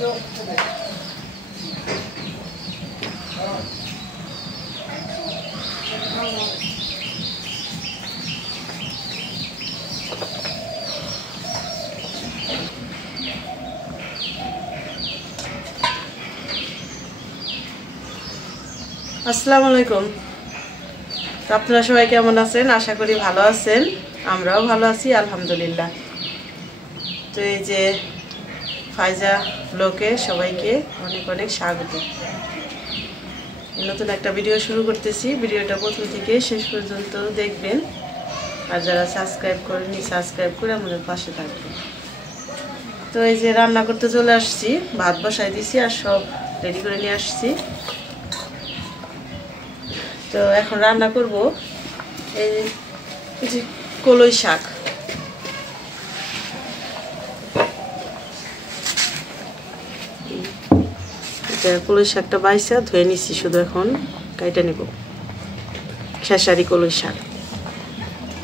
আসসালামু আলাইকুম। আপনারা সবাই কেমন আছেন? আশা করি ভালো আছেন। আমরাও ভালো আছি আলহামদুলিল্লাহ। তো এই যে ফাইজা ব্লগে সবাইকে অনেক অনেক স্বাগত। নতুন একটা ভিডিও শুরু করতেছি। ভিডিওটা প্রথম থেকে শেষ পর্যন্ত দেখবেন, আর যারা সাবস্ক্রাইব করেননি সাবস্ক্রাইব করে আমাদের পাশে থাকবেন। তো এই যে রান্না করতে চলে আসছি, ভাত বসাই দিছি আর সব রেডি করে নিয়ে আসছি। তো এখন রান্না করব এই যে কলই শাক। কলই শাকটা বাইসা ধুয়ে নিচ্ছি, শুধু এখন কাইটা নেব। খেসারি কলই শাক।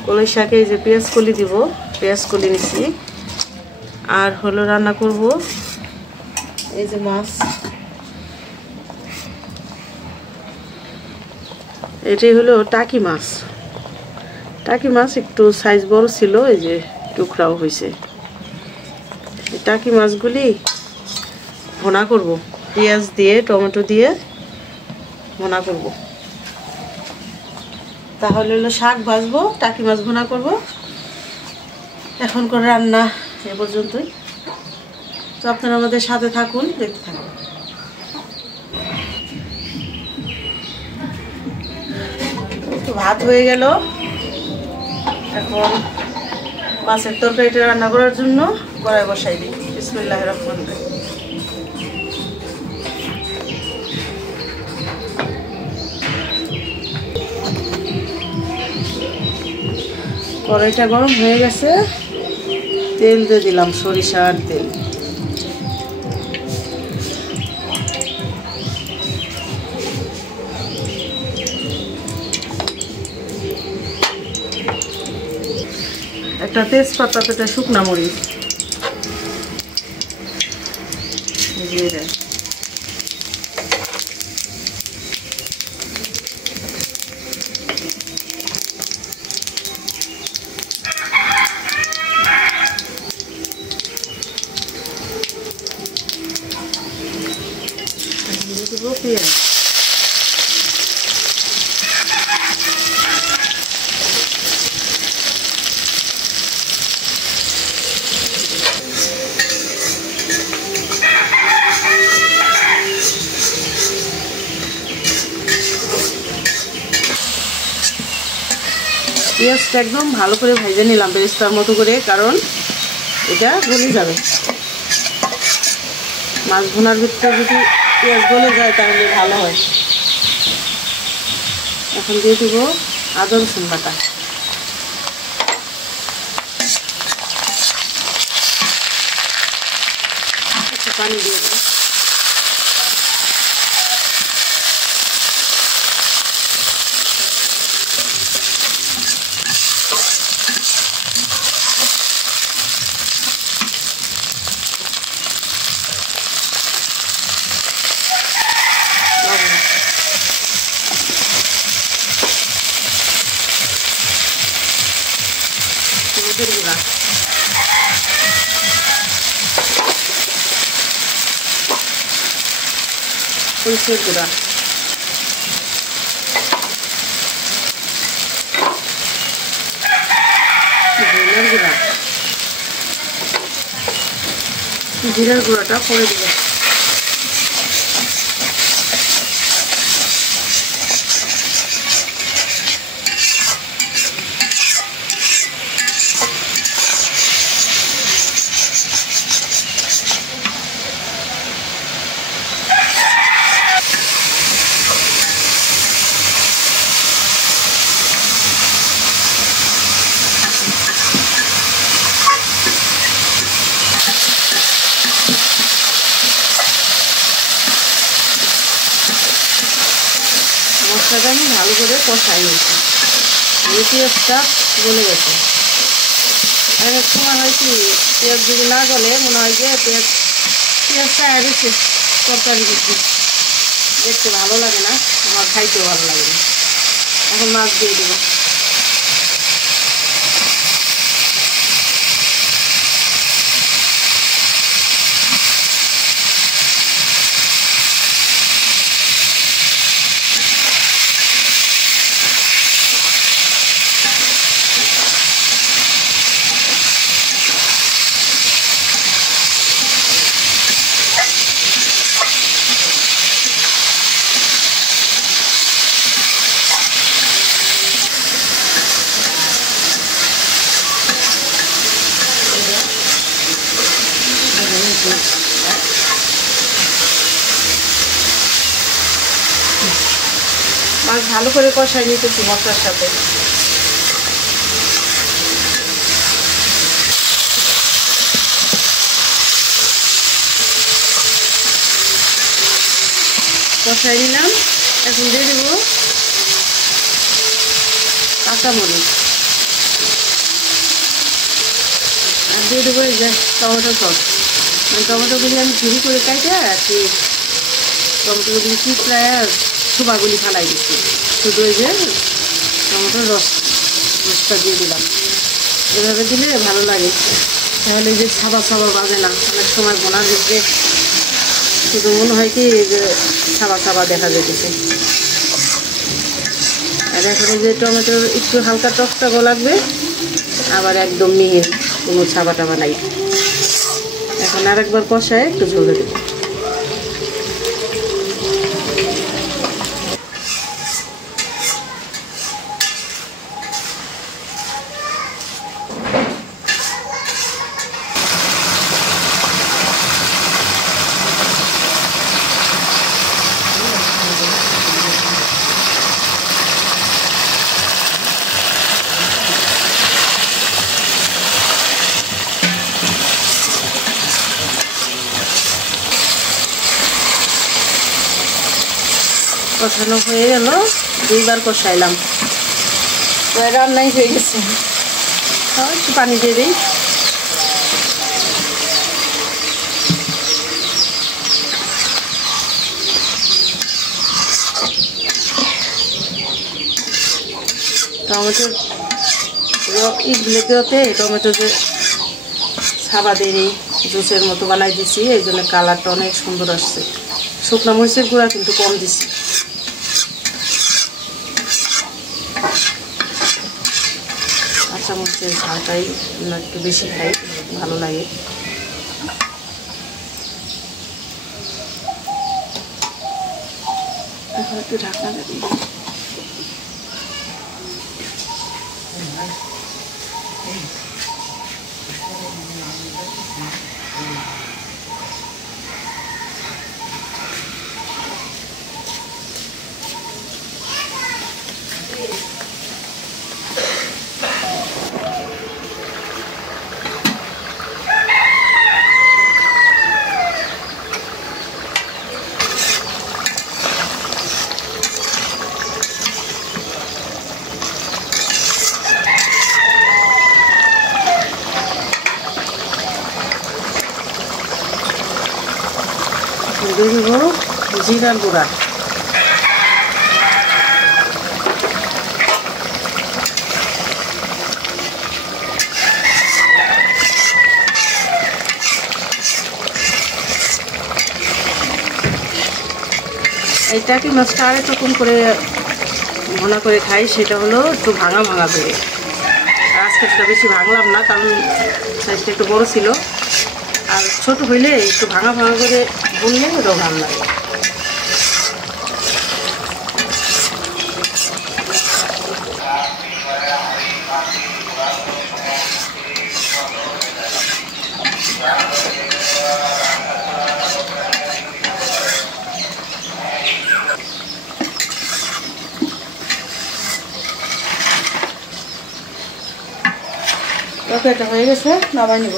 কলই শাকে এই যে পেঁয়াজ কলি দিব, পেঁয়াজ কলি নিচ্ছি। আর হলো রান্না করব এই যে মাছ, এটাই হলো টাকি মাছ। টাকি মাছ একটু সাইজ বড় ছিল, এই যে টুকরাও হয়েছে। এই টাকি মাছগুলি ভুনা করব, পেঁয়াজ দিয়ে টমেটো দিয়ে ভুনা করব। তাহলে হলো শাক ভাজবো, টাকি মাছ ভুনা করব। এখন করে রান্না এ পর্যন্তই। তো আপনারা আমাদের সাথে থাকুন, দেখতে থাকুন। তো ভাত হয়ে গেল, এখন মাছের তরকারিটা রান্না করার জন্য কড়াই বসাই দিই। বিসমিল্লাহির রহমানির রহিম। কড়াইটা গরম হয়ে গেছে, তেল দিয়ে দিলাম, সরিষার তেল। একটা তেজপাতা, একটা শুকনা মরিচ দিয়ে দেয়। পেঁয়াজ, পেঁয়াজটা একদম ভালো করে ভেজে নিলাম বেরেস্তার মতো করে, কারণ এটা গলে যাবে। মাছ ভুনার ভিতরে যদি পেঁয়াজ গলে যায় তাহলে ভালো হয়। এখন দিয়ে দেব আদা রসুন বাটা। একটু পানি দিয়ে দেব। হলুদের গুঁড়া, সরিষার গুঁড়া, ধনিয়ার গুঁড়া, জিরার গুঁড়াটা পরে দিব। মশলাটা আমি ভালো করে কষাই নিয়েছি, পেঁয়াজটা গলে গেছে। এক এক সময় হয় কি, পেঁয়াজ যদি না গলে মনে হয় যে পেঁয়াজ পেঁয়াজটা আরেছে তরকারি দিচ্ছি, দেখতে ভালো লাগে না, আমার খাইতেও ভালো লাগে না। এখন মাছ দিয়ে দেবো। মাছ ভালো করে কষাই নিতেছি মশলার সাথে। কষাই নিলাম, এখন দিয়ে দেবো কাঁচামরিচ আর দিয়ে দেবো এই যে টমেটো সস। টমেটোগুলি আমি ঝুড়ি করে কাটে আর কি টমেটোগুলি চিপড়ায় আর ছোবাগুলি ফালাই দিচ্ছি, শুধু ওই যে টমেটোর রসটা দিয়ে দিলাম। এভাবে দিলে ভালো লাগে, তাহলে এই যে সাদা সাদা বাজে না। অনেক সময় বোনার দিকে শুধু মনে হয় কি যে সাদা সাদা দেখা যেতেছে। আর এখন এই যে টমেটোর একটু হালকা টকটকও লাগবে, আবার একদম মিহিন, কোনো ছাবা টাবা নাই। এখন আরেকবার কষায় একটু ঝোলে দেবো। কষানো হয়ে গেল, দুইবার কষাইলাম, রান্নাই হয়ে গেছে। একটু পানি দিয়ে দিই। টমেটোর ইডলিতে টমেটো যে ছাবা দিয়ে জুসের মতো বানাই দিছি, এই জন্য কালারটা অনেক সুন্দর আসছে। শুকনো মরিচের গুঁড়া কিন্তু কম দিছি। কাঁচা মরিচের ঝালটাই একটু বেশি খাই, ভালো লাগে। এখন একটু ঢাকনা দিই। দিয়ে দেবো জিরার গুঁড়া। এইটা কি মাছটা আর এরকম করে ঘনা করে খাই, সেটা হলো একটু ভাঙা ভাঙা করে। আজকে সেটা বেশি ভাঙলাম না, কারণ সাইজটা একটু বড় ছিল। আর ছোট হইলে একটু ভাঙা ভাঙা করে বুনলে ওটাও ভালো লাগে। তরকারিটা হয়ে গেছে, নামাই নেব।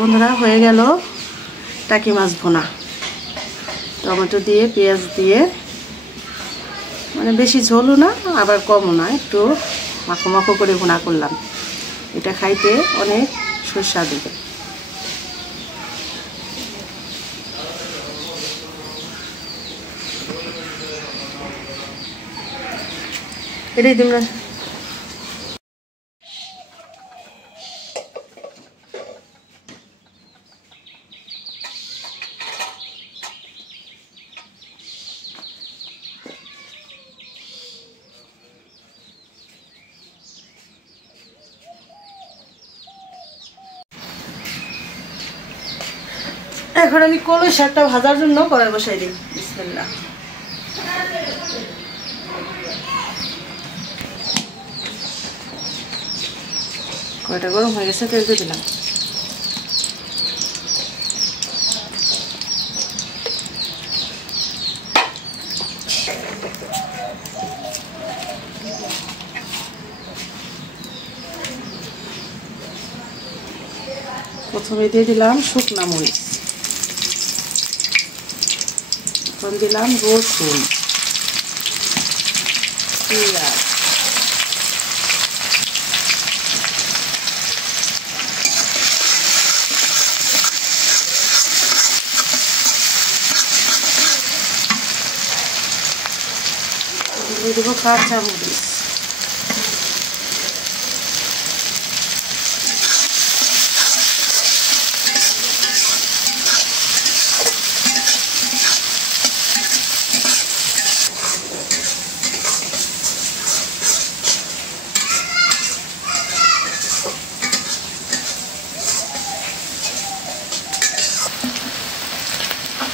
বন্ধুরা হয়ে গেল টাকি মাছ ভুনা, টমেটো দিয়ে পেঁয়াজ দিয়ে, মানে বেশি ঝোলও না আবার কমও না, একটু মাখো মাখো করে ভুনা করলাম। এটা খাইতে অনেক সুস্বাদু। এটাই তোমরা এখন আমি কলই শাকটা ভাজার জন্য কড়াই বসাই দিই। বিসমিল্লাহ। কড়াইটা গরম হয়ে গেছে, তেল দিয়ে দিলাম। প্রথমে দিয়ে দিলাম শুকনা মরিচ, এখন দিলাম রসুন, পেঁয়াজ, দিয়ে দেবো কাঁচা মরিচ,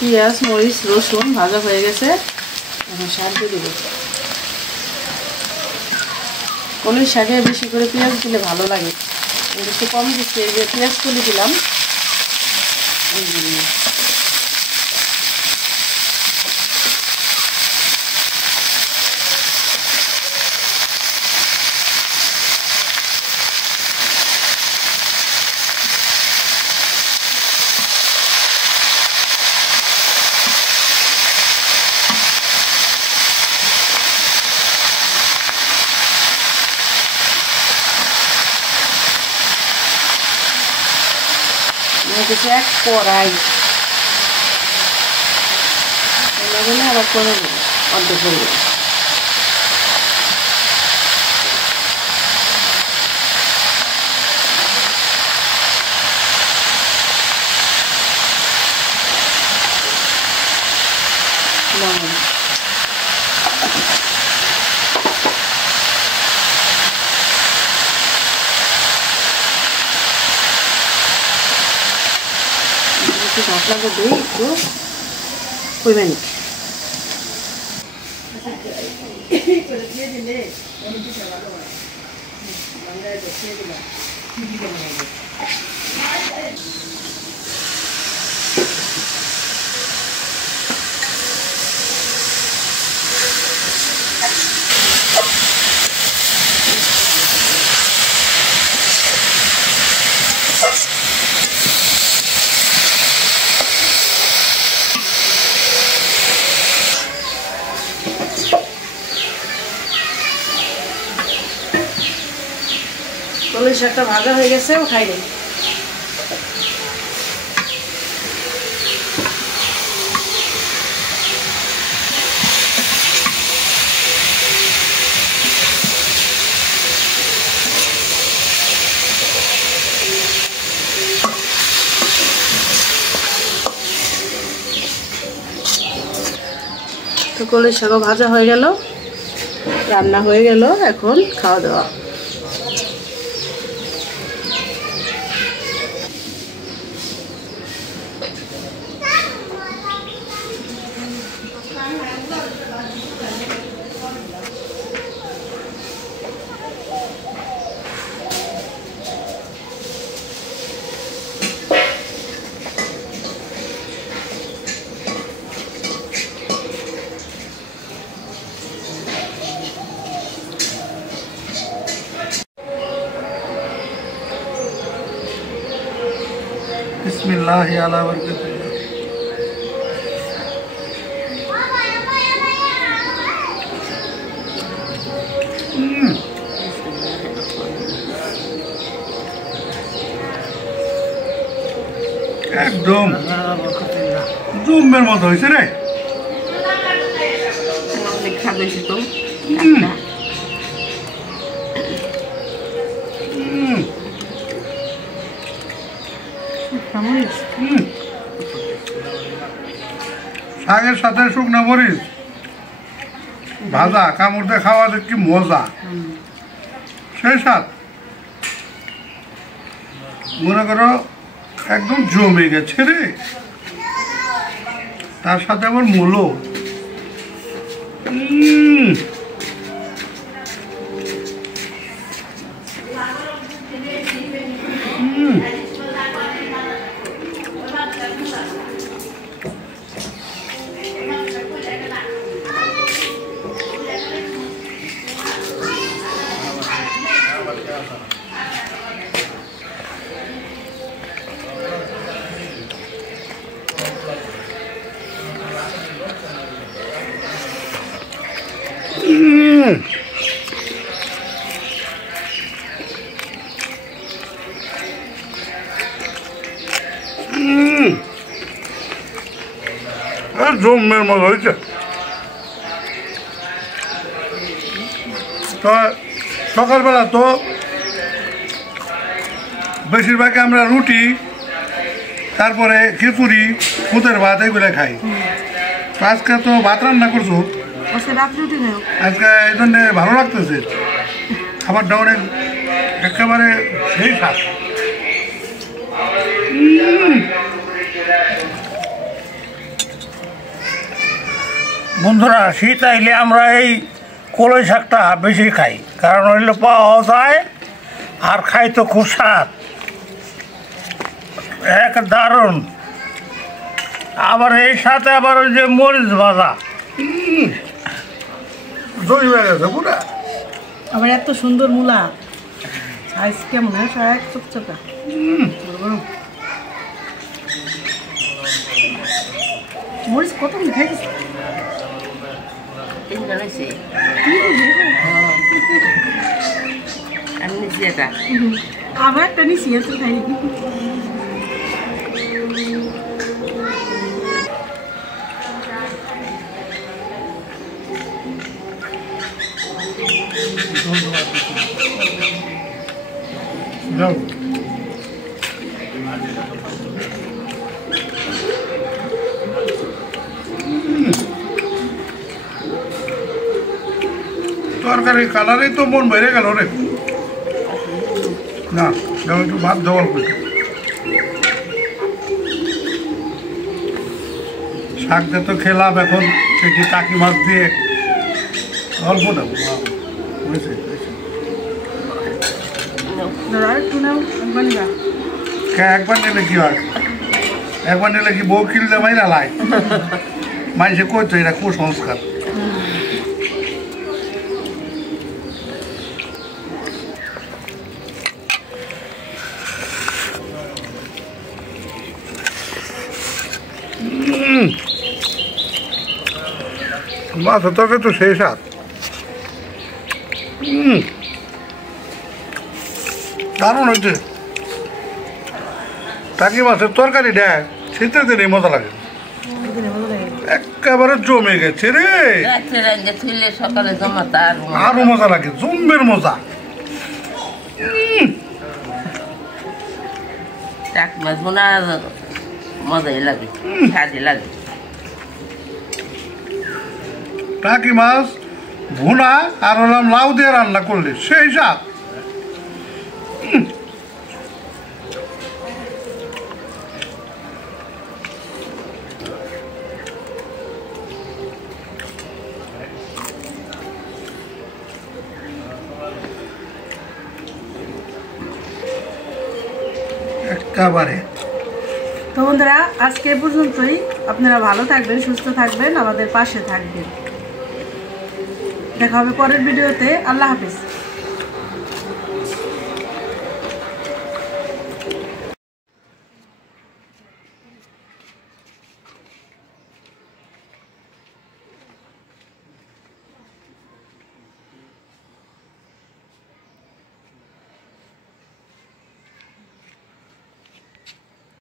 পেঁয়াজ মরিচ রসুন ভাজা হয়ে গেছে। এখন শাক দিয়ে দেবো। কলই শাকে বেশি করে পেঁয়াজ দিলে ভালো লাগে, একটু কম দিচ্ছি, এই যে পেঁয়াজ কলি দিলাম। কিছু এক কড়াই আবার করে অর্ধেক করে লবণ, মশলাটা দিই একটু পরিমাণ দিয়ে দিলে কলই শাকটা ভাজা হয়ে গেছে, উঠাই নিই। তো কলই শাকও ভাজা হয়ে গেল, রান্না হয়ে গেল, এখন খাওয়া দাওয়া। বিসমিল্লাহ আলা বারাকাতুহু। একদম জুমের মতো হয়েছে রে। শাকের সাথে শুকনো মরিচ ভাজা কামড় দিয়ে খাওয়া কি মজা, সেই সাথ মনে করো একদম জমে গেছে রে। তার সাথে আবার মূলো, জমের মতো হয়েছে। তো সকালবেলা তো বেশিরভাগ আমরা রুটি, তারপরে খিচুড়ি, খুদের ভাত এগুলো খাই। তো আজকে তো ভাত রান্না করছো, আজকে এই জন্য ভালো লাগতেছে। খাবারটা অনেক একেবারে সেই স্বাদ। বন্ধুরা, শীত আইলে আমরা এই কলই শাকটা বেশি খাই, কারণ হইলে পাওয়া যায় আর খাই তো খুব স্বাদ, এক দারুণ। আবার এই সাথে আবার ওই যে মরিচ ভাজা দই হয়ে গেছে পুরা। আবার এত সুন্দর মূলা, সাইজ কেমন হয়, চকচকা। মরিচ কত খাইছে আবার একটা নিচি আছে খাই। তরকারি কালারেই তো মন বেড়ে গেল রে। না একটু ভাত জল করে শাক দিয়ে তো খেলাম, এখন সেটি টাকি মাছ দিয়ে অল্প দেবো। একবার নিলে কি হয়, একবার নিলে কি বউ কিনলে মাইরা লাই মানুষে করতো, এটা কুসংস্কার। মাছের তরকারি তো সেই স্বাদ। দারুণ হয়েছে। টাকি মাছের তরকারি দেয় শীতের দিনে মজা লাগে, একেবারে জমে গেছে রে। আরো মজা লাগে, জমের মজা। টাকি মাছ বোনা মজাই লাগে, স্বাদই লাগে। টাকি মাছ ভুনা আর হলাম লাউ দিয়ে রান্না করলে সেই স্বাদ। একেবারে। তো বন্ধুরা, আজকে এই পর্যন্তই। আপনারা ভালো থাকবেন, সুস্থ থাকবেন, আমাদের পাশে থাকবেন। দেখা হবে পরের ভিডিওতে। আল্লাহ হাফিজ।